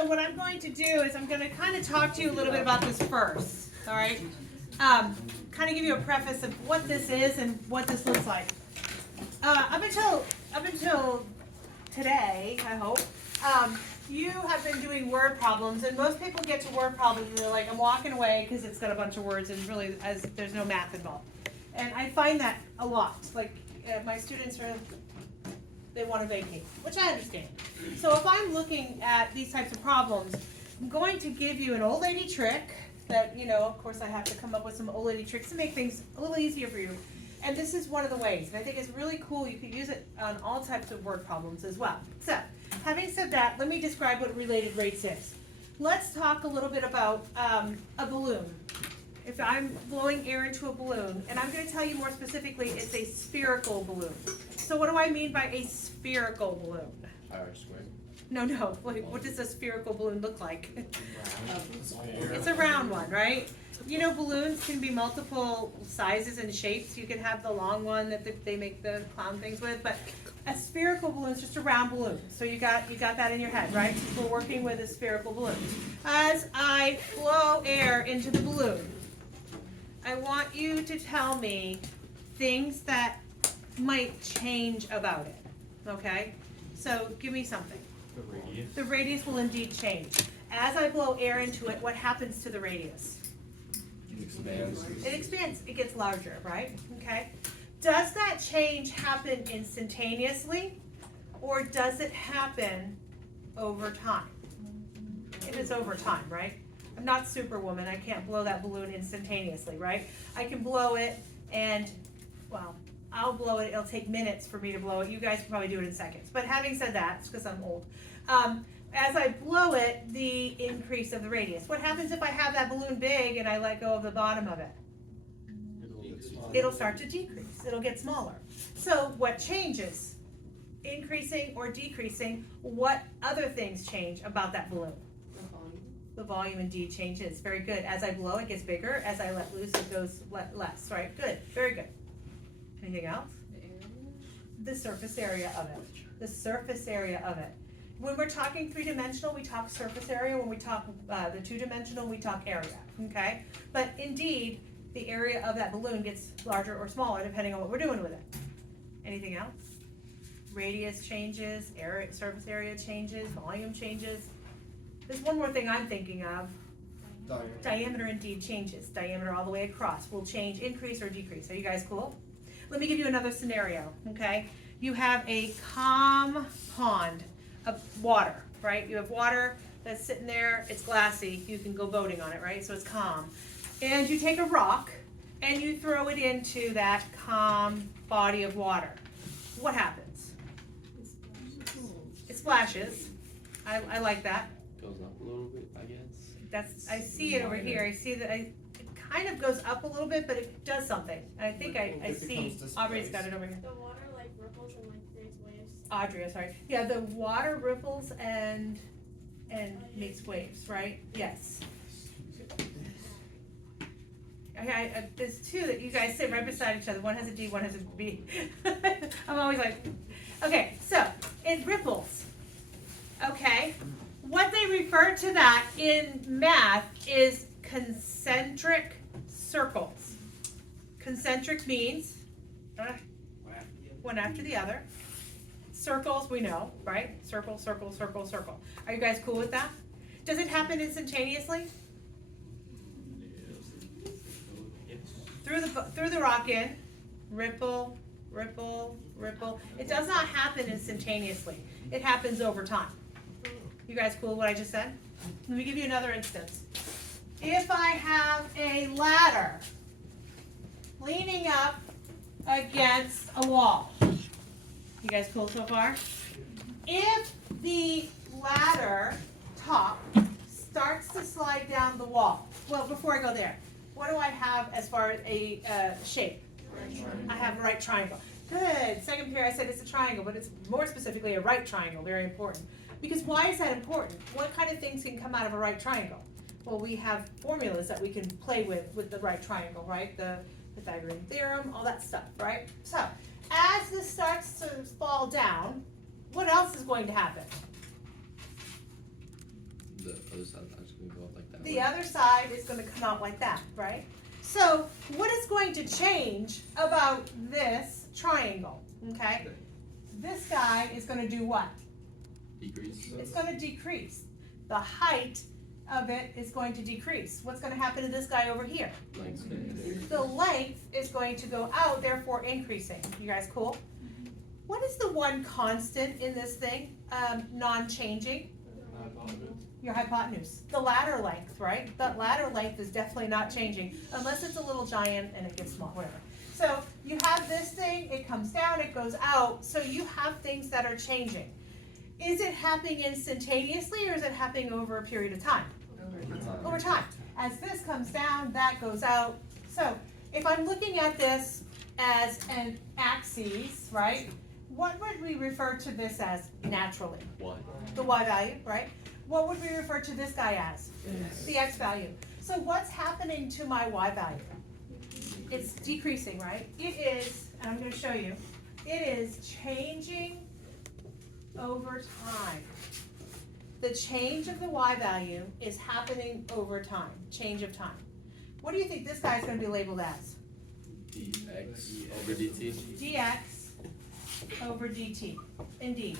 So what I'm going to do is I'm going to kind of talk to you a little bit about this first, all right? Kind of give you a preface of what this is and what this looks like. Up until today, I hope, you have been doing word problems, and most people get to word problems and they're like, I'm walking away because it's got a bunch of words and really there's no math involved. And I find that a lot. Like my students they want to vacate, which I understand. So if I'm looking at these types of problems, I'm going to give you an old lady trick that, of course I have to come up with some old lady tricks to make things a little easier for you. And this is one of the ways, and I think it's really cool. You can use it on all types of word problems as well. So, having said that, let me describe what related rates is. Let's talk a little bit about a balloon. If I'm blowing air into a balloon, and I'm going to tell you more specifically, it's a spherical balloon. So what do I mean by a spherical balloon? Square. No. What does a spherical balloon look like? It's a round one, right? Balloons can be multiple sizes and shapes. You can have the long one that they make the clown things with, but a spherical balloon is just a round balloon. So you got that in your head, right? We're working with a spherical balloon. As I blow air into the balloon, I want you to tell me things that might change about it, okay? So give me something. The radius. The radius will indeed change. As I blow air into it, what happens to the radius? It expands. It gets larger, right? Okay. Does that change happen instantaneously, or does it happen over time? It is over time, right? I'm not Superwoman. I can't blow that balloon instantaneously, right? I can blow it and, well, I'll blow it. It'll take minutes for me to blow it. You guys can probably do it in seconds. But having said that, it's because I'm old. As I blow it, the increase of the radius. What happens if I have that balloon big and I let go of the bottom of it? It'll start to decrease. It'll get smaller. So what changes? Increasing or decreasing? What other things change about that balloon? The volume indeed changes. Very good. As I blow, it gets bigger. As I let loose, it goes less. Right? Good. Very good. Anything else? The surface area of it. The surface area of it. When we're talking three-dimensional, we talk surface area. When we talk the two-dimensional, we talk area, okay? But indeed, the area of that balloon gets larger or smaller depending on what we're doing with it. Anything else? Radius changes, surface area changes, volume changes. There's one more thing I'm thinking of. Diameter indeed changes. Diameter all the way across will change, increase or decrease. Are you guys cool? Let me give you another scenario, okay? You have a calm pond of water, right? You have water that's sitting there, it's glassy, you can go boating on it, right? So it's calm. And you take a rock and you throw it into that calm body of water. What happens? It splashes. I like that. Goes up a little bit, I guess. I see it over here. I see that it kind of goes up a little bit, but it does something. I think I see. Aubrey's got it over here. The water ripples and creates waves. Audrey, sorry. Yeah, the water ripples and makes waves, right? Yes. Okay, there's two that you guys sit right beside each other. One has a D, one has a B. I'm always like, okay, so it ripples. Okay, what they refer to that in math is concentric circles. Concentric means one after the other. Circles, we know, right? Circle, circle, circle, circle. Are you guys cool with that? Does it happen instantaneously? Through the rock in, ripple, ripple, ripple. It does not happen instantaneously. It happens over time. You guys cool with what I just said? Let me give you another instance. If I have a ladder leaning up against a wall. You guys cool so far? If the ladder top starts to slide down the wall, well, before I go there, what do I have as far as a shape? I have a right triangle. Good. Second pair, I said it's a triangle, but it's more specifically a right triangle. Very important. Because why is that important? What kind of things can come out of a right triangle? Well, we have formulas that we can play with the right triangle, right? The Pythagorean theorem, all that stuff, right? So, as this starts to fall down, what else is going to happen? the other side is gonna go up like that. The way. other side is gonna come out like that, right? So what is going to change about this triangle, okay? This guy is gonna do what? Decrease. It's gonna decrease. The height of it is going to decrease. What's gonna happen to this guy over here? Length. The length is going to go out, therefore increasing. You guys cool? What is the one constant in this thing, non-changing? Your hypotenuse, the ladder length, right? That ladder length is definitely not changing, unless it's a little giant and it gets small, whatever. So you have this thing, it comes down, it goes out, so you have things that are changing. Is it happening instantaneously or is it happening over a period of time? Over time. As this comes down, that goes out. So if I'm looking at this as an axis, right? What would we refer to this as naturally? Why? The y value, right? What would we refer to this guy as? The x value. So what's happening to my y value? It's decreasing, right? It is, and I'm going to show you, it is changing over time. The change of the y value is happening over time, change of time. What do you think this guy is going to be labeled as? dx over dt. Dx over dt, indeed.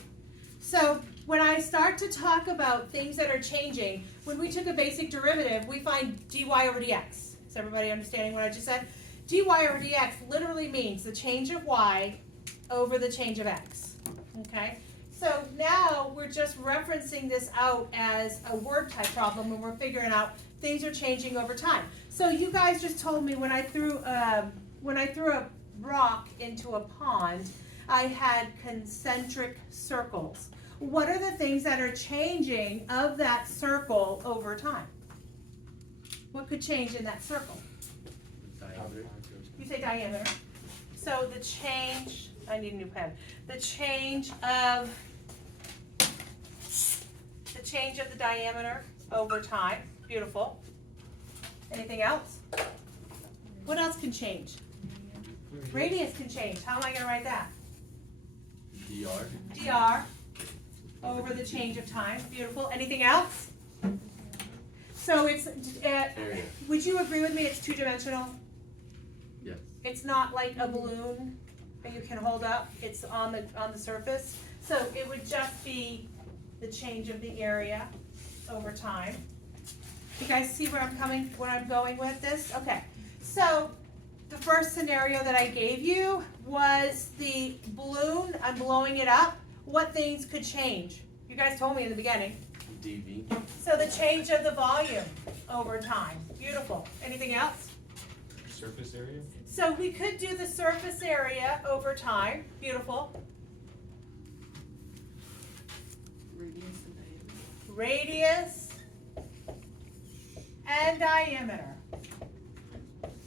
So when I start to talk about things that are changing, when we took a basic derivative, we find dy over dx. Is everybody understanding what I just said? Dy over dx literally means the change of y over the change of x, okay? So now we're just referencing this out as a word type problem and we're figuring out things are changing over time. So you guys just told me when I threw a rock into a pond, I had concentric circles. What are the things that are changing of that circle over time? What could change in that circle? Diameter. You say diameter. So the change, I need a new pen. The change of the diameter over time. Beautiful. Anything else? What else can change? Radius can change. How am I going to write that? dr. dr over the change of time. Beautiful. Anything else? So it's, Area. would you agree with me it's two-dimensional? Yes. It's not like a balloon that you can hold up. It's on the surface. So it would just be the change of the area over time. You guys see where I'm going with this? Okay. So the first scenario that I gave you was the balloon. I'm blowing it up. What things could change? You guys told me in the beginning. dv. So the change of the volume over time. Beautiful. Anything else? Surface area? So we could do the surface area over time. Beautiful. Radius and diameter.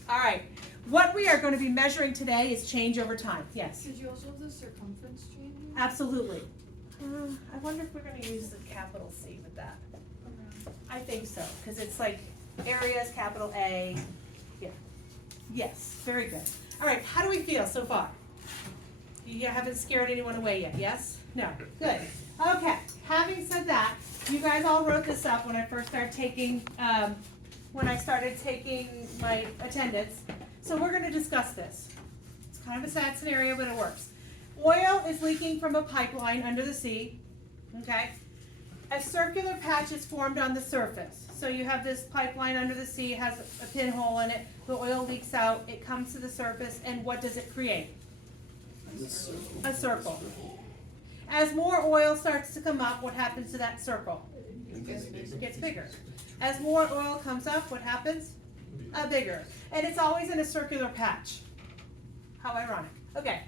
All right. What we are going to be measuring today is change over time. Yes. Did you also have the circumference changing? Absolutely. I wonder if we're going to use the capital C with that. I think so, because it's like areas, capital A. Yeah. Yes, very good. All right, how do we feel so far? You haven't scared anyone away yet, yes? No, good. Okay, having said that, you guys all wrote this up when I first started taking, my attendance. So we're gonna discuss this. It's kind of a sad scenario, but it works. Oil is leaking from a pipeline under the sea, okay? A circular patch is formed on the surface. So you have this pipeline under the sea, has a pinhole in it, the oil leaks out, it comes to the surface, and what does it create? A circle. As more oil starts to come up, what happens to that circle? It gets bigger. As more oil comes up, what happens? Bigger. And it's always in a circular patch. How ironic. Okay.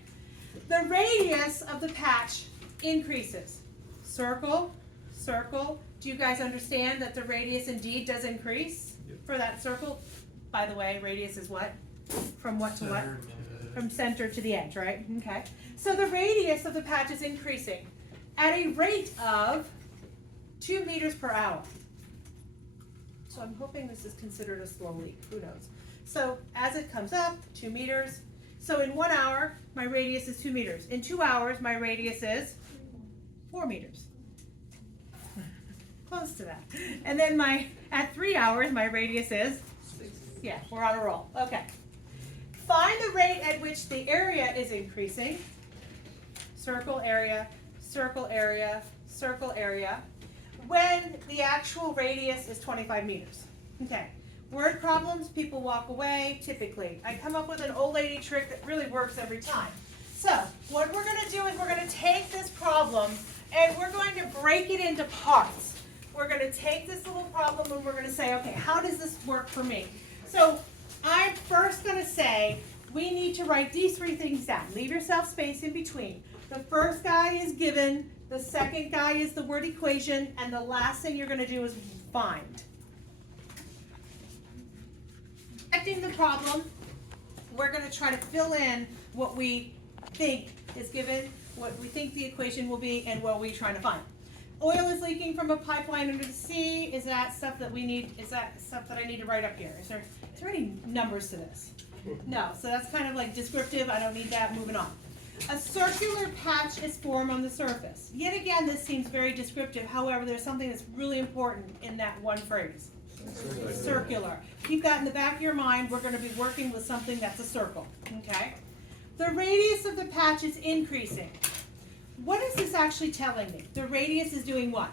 The radius of the patch increases. Circle, circle. Do you guys understand that the radius indeed does increase for that circle? By the way, radius is what? From what to what? From center to the edge, right? Okay. So the radius of the patch is increasing at a rate of 2 meters per hour. So I'm hoping this is considered a slow leak. Who knows? So as it comes up, 2 meters. So in 1 hour, my radius is 2 meters. In 2 hours, my radius is 4 meters. close to that. And then at 3 hours, my radius is, yeah, we're on a roll. Okay. Find the rate at which the area is increasing. Circle area, circle area, circle area, when the actual radius is 25 meters. Okay. Word problems, people walk away, typically. I come up with an old lady trick that really works every time. So, what we're going to do is we're going to take this problem and we're going to break it into parts. We're going to take this little problem and we're going to say, okay, how does this work for me? So, I'm first going to say, we need to write these three things down. Leave yourself space in between. The first guy is given, the second guy is the word equation, and the last thing you're going to do is find. Checking the problem, we're going to try to fill in what we think is given, what we think the equation will be, and what we're trying to find. Oil is leaking from a pipeline under the sea. Is that stuff that we need? Is that stuff that I need to write up here? Is there any numbers to this? No, so that's kind of like descriptive. I don't need that. Moving on. A circular patch is formed on the surface. Yet again, this seems very descriptive. However, there's something that's really important in that one phrase. Circular. Keep that in the back of your mind. We're going to be working with something that's a circle. Okay? The radius of the patch is increasing. What is this actually telling me? The radius is doing what?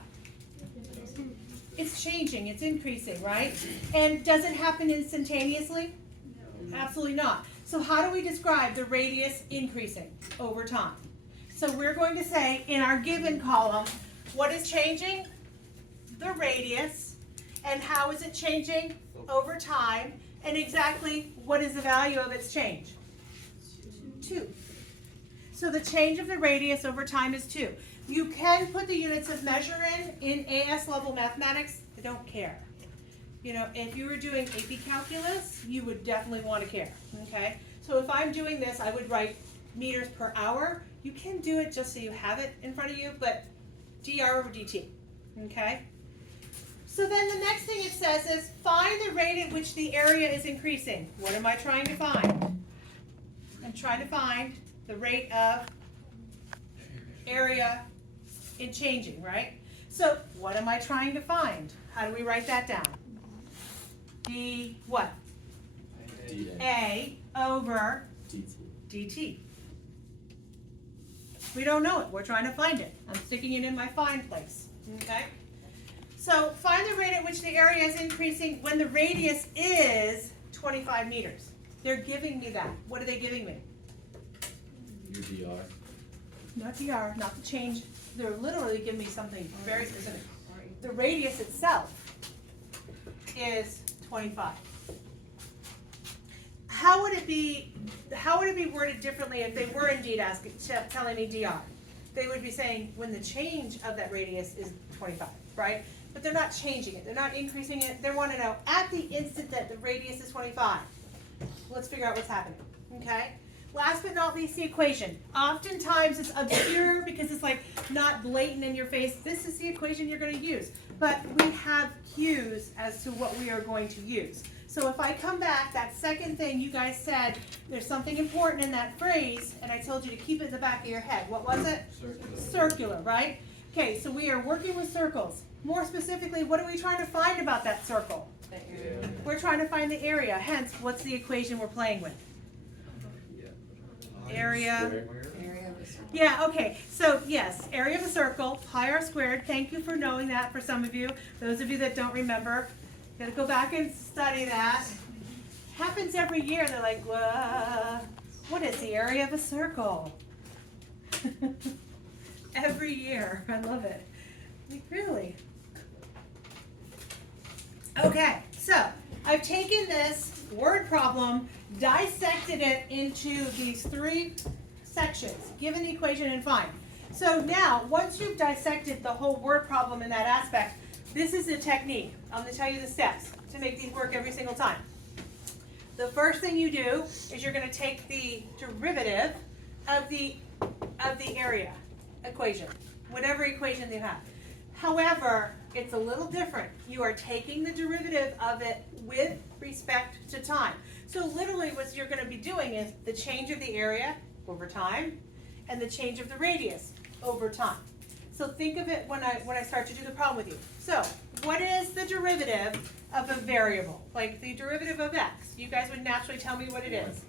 It's changing. It's increasing, right? And does it happen instantaneously? No. Absolutely not. So how do we describe the radius increasing over time? So we're going to say in our given column, what is changing? The radius. And how is it changing? Over time. And exactly what is the value of its change? 2. So the change of the radius over time is 2. You can put the units of measure in AS level mathematics. I don't care. You know, if you were doing AP calculus, you would definitely want to care. Okay? So if I'm doing this, I would write meters per hour. You can do it just so you have it in front of you, but dr over dt. Okay? So then the next thing it says is find the rate at which the area is increasing. What am I trying to find? I'm trying to find the rate of area in changing, right? So what am I trying to find? How do we write that down? D what? A over dt. We don't know it. We're trying to find it. I'm sticking it in my find place. Okay? So find the rate at which the area is increasing when the radius is 25 meters. They're giving me that. What are they giving me? Your dr. Not dr, not the change. They're literally giving me something very specific. The radius itself is 25. How would it be worded differently if they were indeed telling me dr? They would be saying when the change of that radius is 25, right? But they're not changing it. They're not increasing it. They want to know at the instant that the radius is 25. Let's figure out what's happening, okay? Last but not least, the equation. Oftentimes it's obscure because it's like not blatant in your face. This is the equation you're going to use. But we have cues as to what we are going to use. So if I come back, that second thing you guys said, there's something important in that phrase, and I told you to keep it in the back of your head. What was it? Circular, right? Okay, so we are working with circles. More specifically, what are we trying to find about that circle? We're trying to find the area. Hence, what's the equation we're playing with? Area. Yeah, okay. So, yes, area of a circle, pi r squared. Thank you for knowing that for some of you. Those of you that don't remember, got to go back and study that. Happens every year. They're like, what is the area of a circle? Every year. I love it. Like, really? Okay, so I've taken this word problem, dissected it into these 3 sections, given the equation and find. So now, once you've dissected the whole word problem in that aspect, this is the technique. I'm going to tell you the steps to make these work every single time. The first thing you do is you're going to take the derivative of the area equation, whatever equation you have. However, it's a little different. You are taking the derivative of it with respect to time. So literally what you're going to be doing is the change of the area over time and the change of the radius over time. So So think of it when I start to do the problem with you. So, what is the derivative of a variable? Like the derivative of x. You guys would naturally tell me what it is.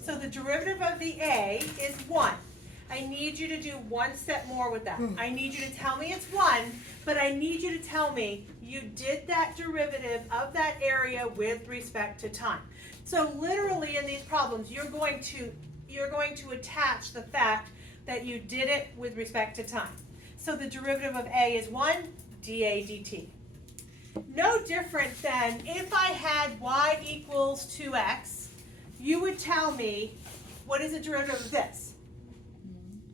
So the derivative of the a is 1. I need you to do one step more with that. I need you to tell me it's 1, but I need you to tell me you did that derivative of that area with respect to time. So literally in these problems, you're going to attach the fact that you did it with respect to time. So the derivative of a is 1, dA dt. No different than if I had y equals 2x, you would tell me, what is the derivative of this?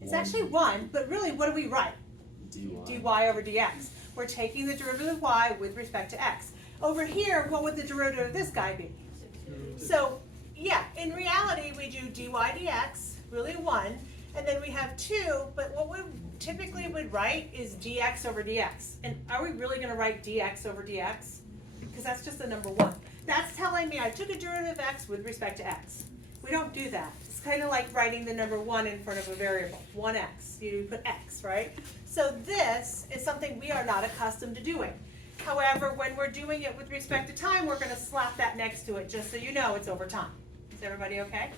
It's actually 1, but really what do we write? dy over dx. We're taking the derivative of y with respect to x. Over here, what would the derivative of this guy be? So, yeah, in reality, we do dy dx, really 1, and then we have 2, but what we typically would write is dx over dx. And are we really going to write dx over dx? Because that's just the number 1. That's telling me I took a derivative of x with respect to x. We don't do that. It's kind of like writing the number 1 in front of a variable, 1x. You put x, right? So this is something we are not accustomed to doing. However, when we're doing it with respect to time, we're going to slap that next to it just so you know it's over time. Is everybody okay?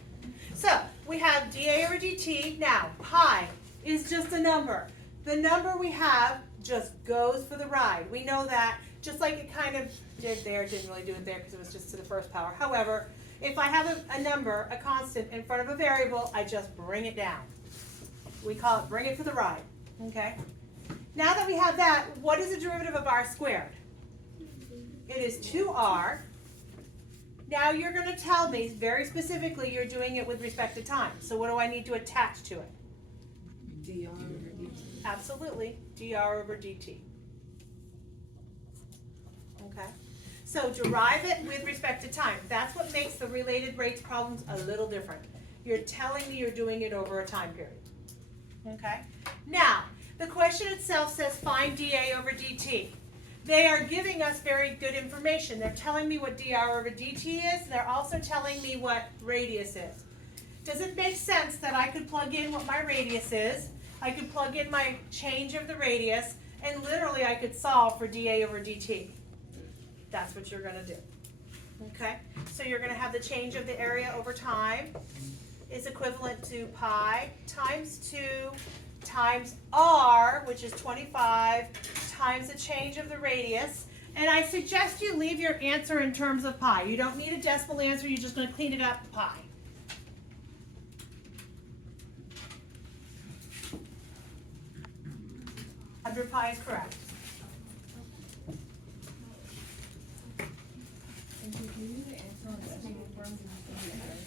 So we have dA over dt. Now, pi is just a number. The number we have just goes for the ride. We know that, just like it kind of did there, didn't really do it there because it was just to the first power. However, if I have a number, a constant, in front of a variable, I just bring it down. We call it bring it for the ride, okay? Now that we have that, what is the derivative of r squared? It is 2r. Now you're going to tell me, very specifically, you're doing it with respect to time. So what do I need to attach to it? dr over dt. Absolutely, dr over dt. Okay? So derive it with respect to time. That's what makes the related rates problems a little different. You're telling me you're doing it over a time period. Okay? Now, the question itself says find dA over dt. They are giving us very good information. They're telling me what dr over dt is. They're also telling me what radius is. Does it make sense that I could plug in what my radius is? I could plug in my change of the radius, and literally I could solve for dA over dt. That's what you're going to do. Okay? So you're going to have the change of the area over time is equivalent to pi times 2 times r, which is 25, times the change of the radius. And I suggest you leave your answer in terms of pi. You don't need a decimal answer. You're just going to clean it up pi. Under pi is correct.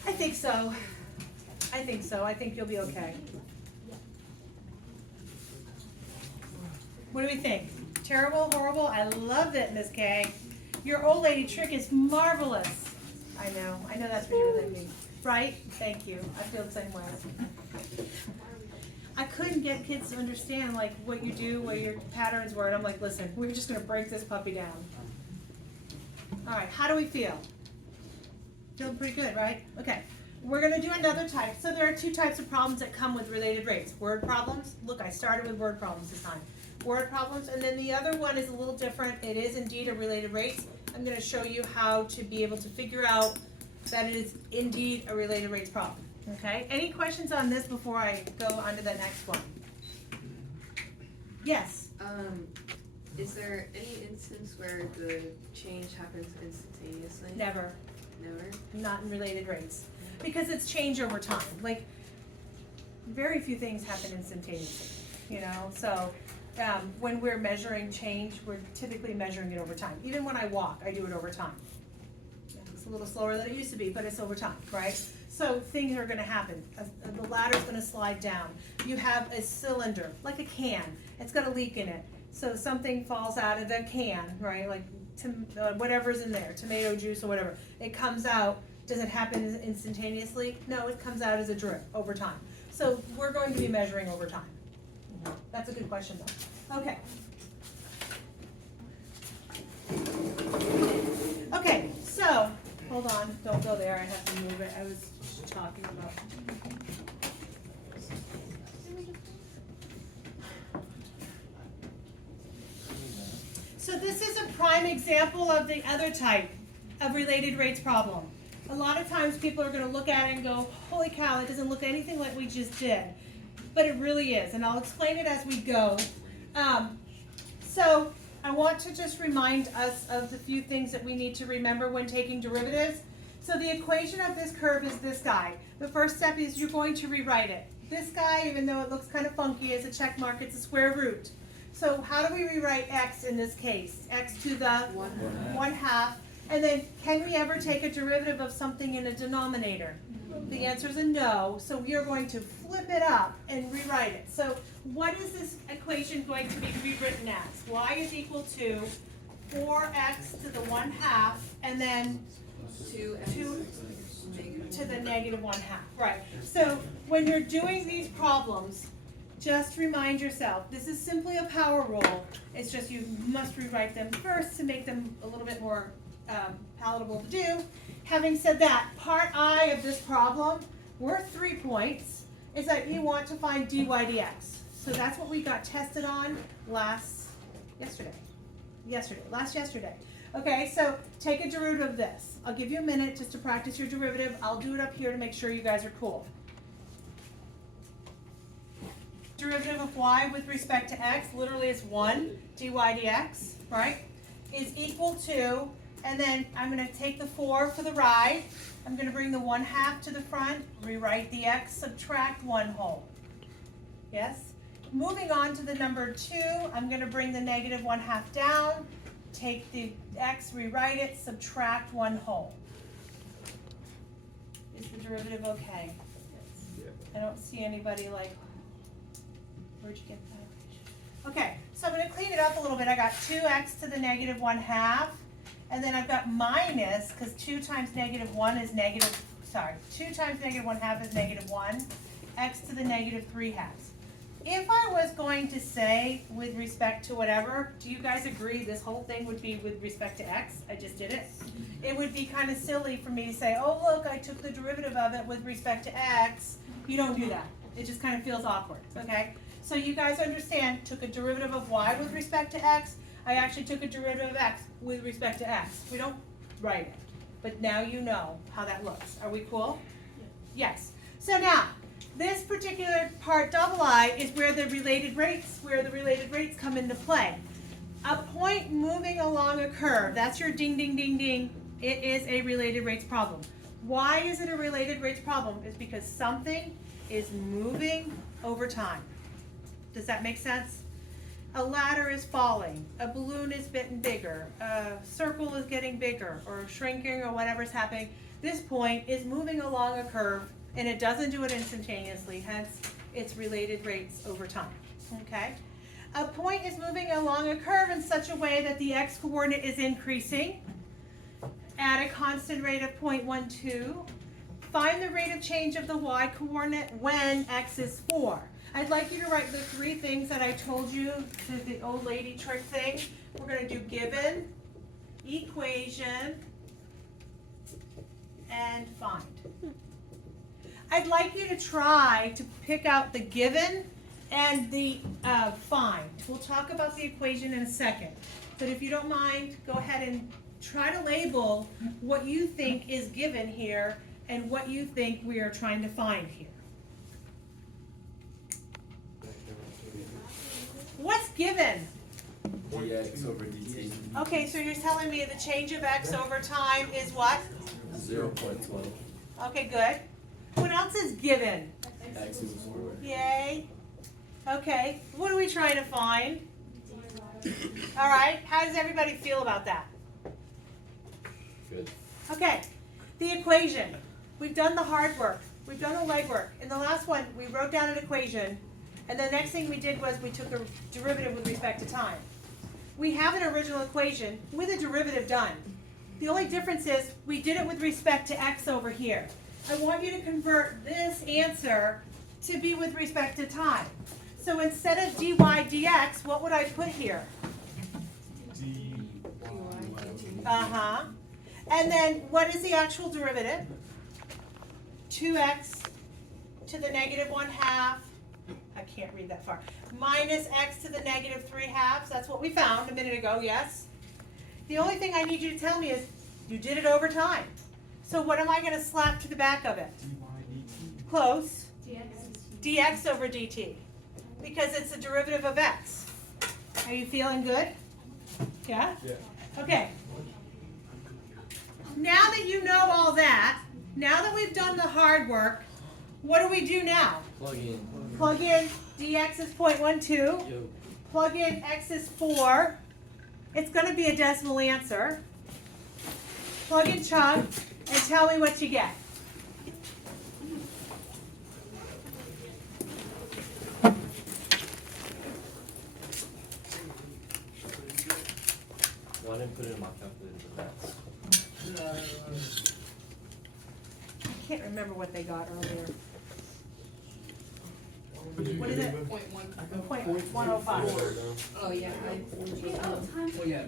I think so. I think so. I think you'll be okay. What do we think? Terrible, horrible? I love it, Miss Kay. Your old lady trick is marvelous. I know that's what you're thinking. Right? Thank you. I feel the same way. I couldn't get kids to understand like what you do, what your patterns were, and I'm like, listen, we're just gonna break this puppy down. All right, how do we feel? Feeling pretty good, right? Okay, we're gonna do another type. So there are 2 types of problems that come with related rates. Word problems. Look, I started with word problems this time. Word problems, and then the other one is a little different. It is indeed a related rates. I'm gonna show you how to be able to figure out that it is indeed a related rates problem. Okay, any questions on this before I go on to the next one? Yes? Is there any instance where the change happens instantaneously? Never. Never? Not in related rates. Because it's change over time. Like, very few things happen instantaneously, you know? So, when we're measuring change, we're typically measuring it over time. Even when I walk, I do it over time. It's a little slower than it used to be, but it's over time, right? So things are going to happen. The ladder's going to slide down. You have a cylinder, like a can. It's got a leak in it. So something falls out of the can, right? Like whatever's in there, tomato juice or whatever. It comes out. Does it happen instantaneously? No, it comes out as a drip over time. So we're going to be measuring over time. That's a good question, though. Okay. Okay, so, hold on. Don't go there. I have to move it. I was talking about. prime example of the other type of related rates problem. A lot of times people are gonna look at it and go, holy cow, it doesn't look anything like we just did. But it really is, and I'll explain it as we go. So I want to just remind us of the few things that we need to remember when taking derivatives. So the equation of this curve is this guy. The first step is you're going to rewrite it. This guy, even though it looks kind of funky, is a check mark, it's a square root. So how do we rewrite x in this case? X to the 1/2. And then can we ever take a derivative of something in a denominator? The answer is a no, so we are going to flip it up and rewrite it. So what is this equation going to be rewritten as? Y is equal to 4x to the 1/2 and then 2x 2 negative to the negative 1/2. Right. So when you're doing these problems, just remind yourself, this is simply a power rule. It's just you must rewrite them first to make them a little bit more palatable to do. Having said that, part I of this problem, worth 3 points, is that you want to find dy dx. So that's what we got tested on yesterday. Okay, so take a derivative of this. I'll give you a minute just to practice your derivative. I'll do it up here to make sure you guys are cool. Derivative of y with respect to x literally is 1 dy dx, right? Is equal to, and then I'm going to take the 4 for the ride. I'm going to bring the 1/2 to the front, rewrite the x, subtract 1 whole. Yes? Moving on to the number 2, I'm going to bring the negative 1/2 down, take the x, rewrite it, subtract 1 whole. Is the derivative okay? I don't see anybody like, where'd you get that? Okay, so I'm going to clean it up a little bit. I got 2x to the negative 1/2. And then I've got minus, because 2 times negative 1 is 2 times negative 1/2 is negative 1, x to the negative 3/2. If I was going to say with respect to whatever, do you guys agree this whole thing would be with respect to x? I just did it. It would be kind of silly for me to say, oh look, I took the derivative of it with respect to x. You don't do that. It just kind of feels awkward, okay? So you guys understand, took a derivative of y with respect to x. I actually took a derivative of x with respect to x. We don't write it, but now you know how that looks. Are we cool? Yes. So now, this particular part I is where the related rates come into play. A point moving along a curve, that's your ding, ding, ding, ding. It is a related rates problem. Why is it a related rates problem? It's because something is moving over time. Does that make sense? A ladder is falling, a balloon is getting bigger, a circle is getting bigger or shrinking or whatever's happening. This point is moving along a curve and it doesn't do it instantaneously, hence it's related rates over time, okay? A point is moving along a curve in such a way that the x coordinate is increasing at a constant rate of 0.12. Find the rate of change of the y coordinate when x is 4. I'd like you to write the 3 things that I told you, the old lady trick thing. We're going to do given, equation, and find. I'd like you to try to pick out the given and the find. We'll talk about the equation in a second. But if you don't mind, go ahead and try to label what you think is given here and what you think we are trying to find here. What's given? dx over dt. Okay, so you're telling me the change of x over time is what? 0.12. Okay, good. What else is given? X is a square. Yay. Okay, what are we trying to find? All right, how does everybody feel about that? Good. Okay, the equation. We've done the hard work. We've done the legwork. In the last one, we wrote down an equation, and the next thing we did was we took a derivative with respect to time. We have an original equation with a derivative done. The only difference is we did it with respect to x over here. I want you to convert this answer to be with respect to time. So instead of dy dx, what would I put here? Uh-huh. And then what is the actual derivative? 2x to the negative 1/2. I can't read that far. Minus x to the negative 3/2. That's what we found a minute ago, yes? The only thing I need you to tell me is, you did it over time. So what am I gonna slap to the back of it? Close. dx over dt. Because it's a derivative of x. Are you feeling good? Yeah? Yeah. Okay. Now that you know all that, now that we've done the hard work, what do we do now? Plug in. Plug in dx is 0.12. Yo. Plug in x is 4. It's going to be a decimal answer. Plug in chunk and tell me what you get. Well, I didn't put it in my calculator, but that's. I can't remember what they got earlier. What is it? 0.105. Oh, yeah, Oh, yeah,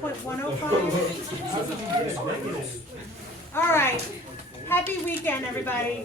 0.105. All right. Happy weekend, everybody.